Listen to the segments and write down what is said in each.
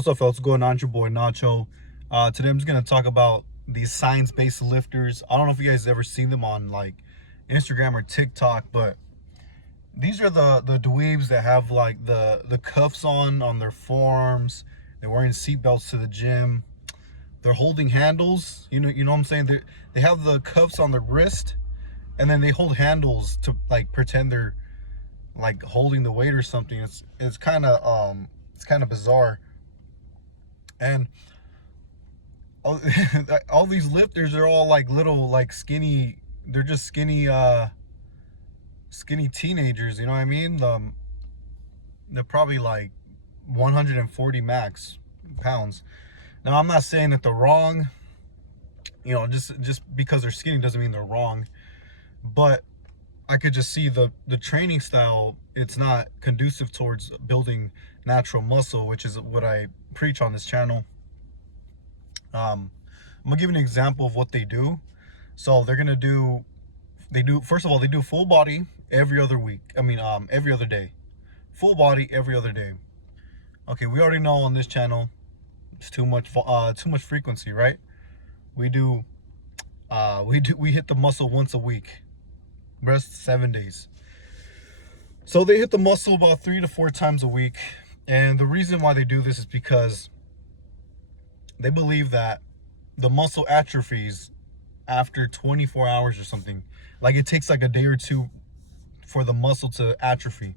What's up, folks? What's going on? It's your boy Nacho. Today I'm just gonna talk about these science-based lifters. I don't know if you guys ever seen them on like Instagram or TikTok, but these are the dweebs that have like the cuffs on their forearms. They're wearing seatbelts to the gym. They're holding handles. You know what I'm saying? They have the cuffs on their wrist, and then they hold handles to like pretend they're like holding the weight or something. It's kind of bizarre. And all, all these lifters are all like little like skinny. They're just skinny teenagers. You know what I mean? They're probably like 140 max pounds. Now I'm not saying that they're wrong. Just because they're skinny doesn't mean they're wrong. But I could just see the training style. It's not conducive towards building natural muscle, which is what I preach on this channel. I'm gonna give you an example of what they do. So they do first of all, they do full body every other week. Every other day. Full body every other day. Okay, we already know on this channel it's too much frequency, right? We hit the muscle once a week. Rest 7 days. So they hit the muscle about 3 to 4 times a week. And the reason why they do this is because they believe that the muscle atrophies after 24 hours or something. Like it takes like a day or two for the muscle to atrophy,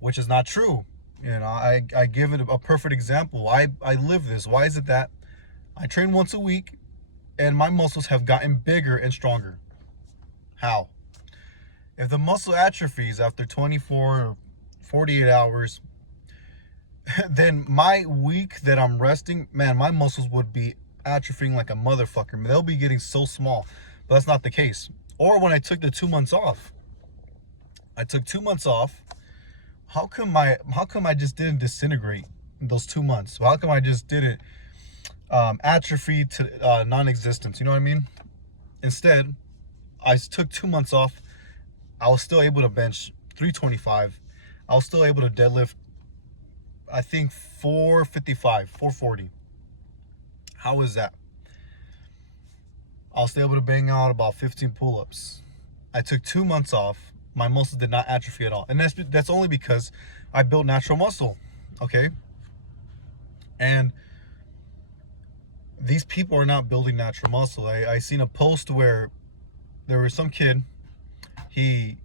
which is not true. I give it a perfect example. I live this. Why is it that I train once a week and my muscles have gotten bigger and stronger? How? If the muscle atrophies after 24 or 48 hours, then my week that I'm resting, man, my muscles would be atrophying like a motherfucker. They'll be getting so small, but that's not the case. Or when I took the 2 months off, I took 2 months off. How come I just didn't disintegrate in those 2 months? How come I just didn't atrophy to non-existence? You know what I mean? Instead, I took 2 months off. I was still able to bench 325. I was still able to deadlift, I think 455, 440. How is that? I was still able to bang out about 15 pull-ups. I took 2 months off. My muscles did not atrophy at all. And that's only because I built natural muscle. Okay? And these people are not building natural muscle. I seen a post where there was some kid. He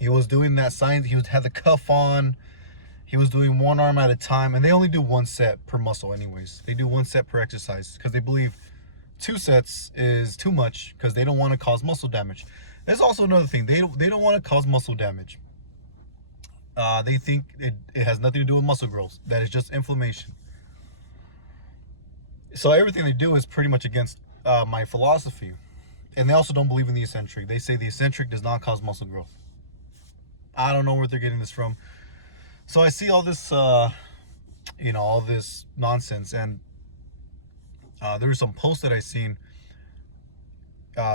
was doing that science. He had the cuff on. He was doing one arm at a time, and they only do one set per muscle anyways. They do one set per exercise because they believe 2 sets is too much because they don't want to cause muscle damage. There's also another thing. They don't want to cause muscle damage. They think it has nothing to do with muscle growth. That is just inflammation. So everything they do is pretty much against my philosophy. And they also don't believe in the eccentric. They say the eccentric does not cause muscle growth. I don't know where they're getting this from. So I see all this, all this nonsense. And there was some post that I seen.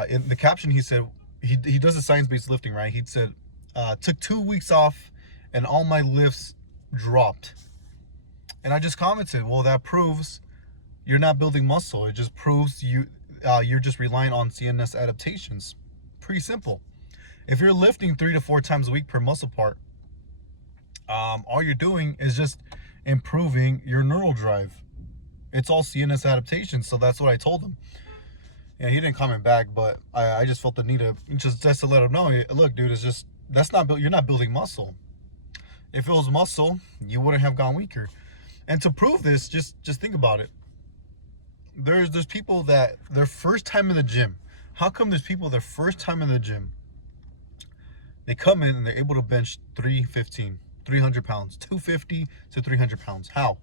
In the caption, he said, he does a science-based lifting, right? He said, took 2 weeks off and all my lifts dropped. And I just commented, well, that proves you're not building muscle. It just proves you're just relying on CNS adaptations. Pretty simple. If you're lifting 3 to 4 times a week per muscle part, all you're doing is just improving your neural drive. It's all CNS adaptations. So that's what I told him. Yeah, he didn't comment back, but I just felt the need to just to let him know, look, dude, it's just you're not building muscle. If it was muscle, you wouldn't have gone weaker. And to prove this, just think about it. There's people that their first time in the gym. How come there's people their first time in the gym? They come in and they're able to bench 315, 300 pounds, 250 to 300 pounds. How?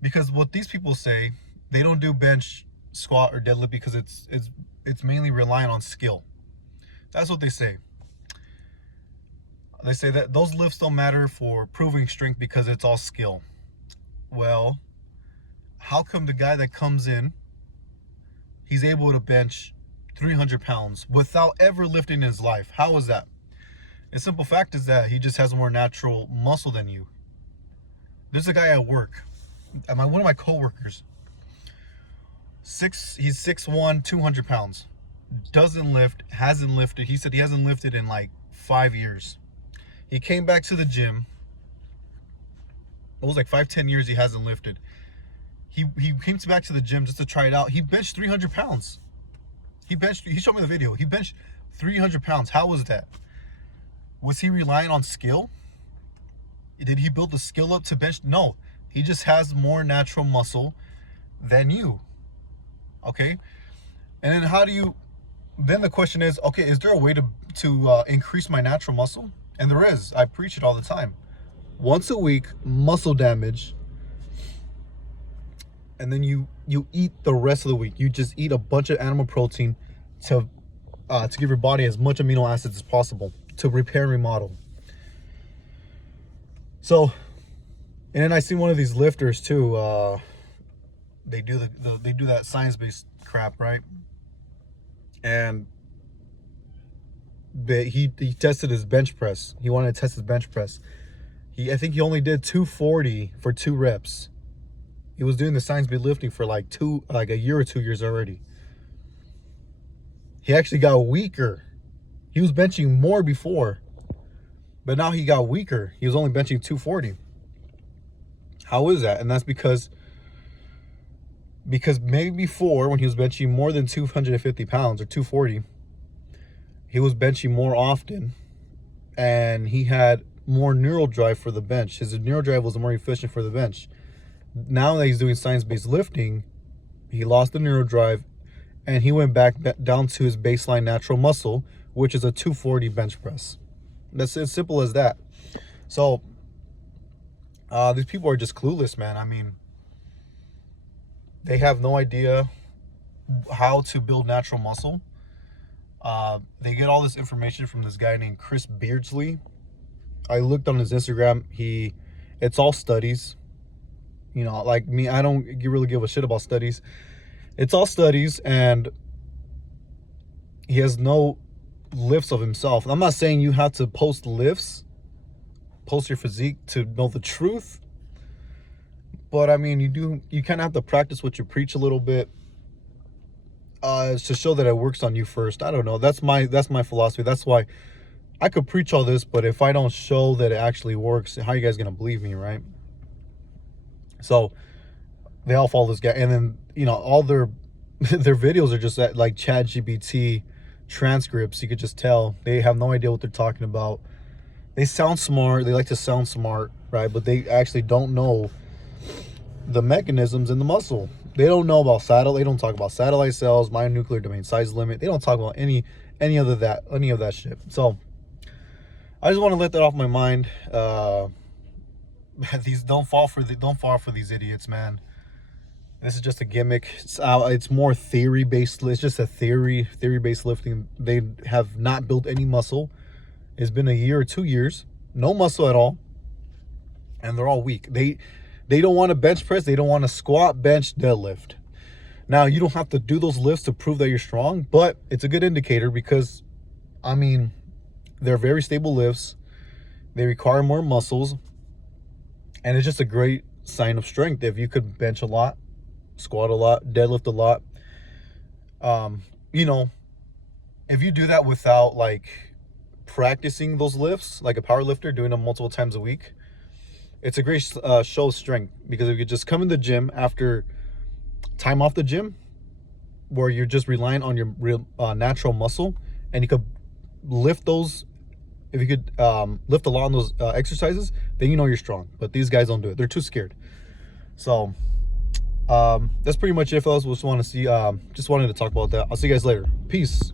Because what these people say, they don't do bench, squat, or deadlift because it's mainly relying on skill. That's what they say. They say that those lifts don't matter for proving strength because it's all skill. Well, how come the guy that comes in, he's able to bench 300 pounds without ever lifting in his life? How is that? The simple fact is that he just has more natural muscle than you. There's a guy at work. one of my coworkers, he's 6'1", 200 pounds. Doesn't lift, hasn't lifted. He said he hasn't lifted in like 5 years. He came back to the gym. It was like 5-10 years he hasn't lifted. He came back to the gym just to try it out. He benched 300 pounds. He showed me the video. He benched 300 pounds. How was that? Was he relying on skill? Did he build the skill up to bench? No. He just has more natural muscle than you. Okay? And then then the question is, okay, is there a way to increase my natural muscle? And there is. I preach it all the time. Once a week, muscle damage, and then you eat the rest of the week. You just eat a bunch of animal protein to give your body as much amino acids as possible to repair and remodel. So, and then I see one of these lifters too. They do that science-based crap, right? And he tested his bench press. He wanted to test his bench press. I think he only did 240 for 2 reps. He was doing the science-based lifting for like a year or 2 years already. He actually got weaker. He was benching more before, but now he got weaker. He was only benching 240. How is that? And that's because maybe before, when he was benching more than 250 pounds or 240, he was benching more often, and he had more neural drive for the bench. His neural drive was more efficient for the bench. Now that he's doing science-based lifting, he lost the neural drive, and he went back down to his baseline natural muscle, which is a 240 bench press. That's as simple as that. So these people are just clueless, man. I mean, they have no idea how to build natural muscle. They get all this information from this guy named Chris Beardsley. I looked on his Instagram. It's all studies. You know, like me, I don't really give a shit about studies. It's all studies, and he has no lifts of himself. I'm not saying you have to post lifts, post your physique to know the truth. But I mean, you kind of have to practice what you preach a little bit, to show that it works on you first. I don't know. That's my philosophy. That's why I could preach all this, but if I don't show that it actually works, how are you guys gonna believe me, right? So they all follow this guy, and then, you know, all their videos are just like ChatGPT transcripts. You could just tell they have no idea what they're talking about. They sound smart. They like to sound smart, right? But they actually don't know the mechanisms in the muscle. They don't know about they don't talk about satellite cells, myonuclear domain size limit. They don't talk about any of that shit. So I just want to let that off my mind. These don't fall for these idiots, man. This is just a gimmick. It's more theory based. It's just a theory based lifting. They have not built any muscle. It's been a year or 2 years, no muscle at all, and they're all weak. They don't want to bench press. They don't want to squat, bench, deadlift. Now, you don't have to do those lifts to prove that you're strong, but it's a good indicator because, I mean, they're very stable lifts. They require more muscles, and it's just a great sign of strength if you could bench a lot, squat a lot, deadlift a lot. You know, if you do that without like practicing those lifts, like a power lifter doing them multiple times a week, it's a great show of strength. Because if you just come in the gym after time off the gym, where you're just relying on your real natural muscle, and you could lift those, if you could lift a lot on those exercises, then you know you're strong. But these guys don't do it. They're too scared. So that's pretty much it, fellas. Just wanted to talk about that. I'll see you guys later. Peace.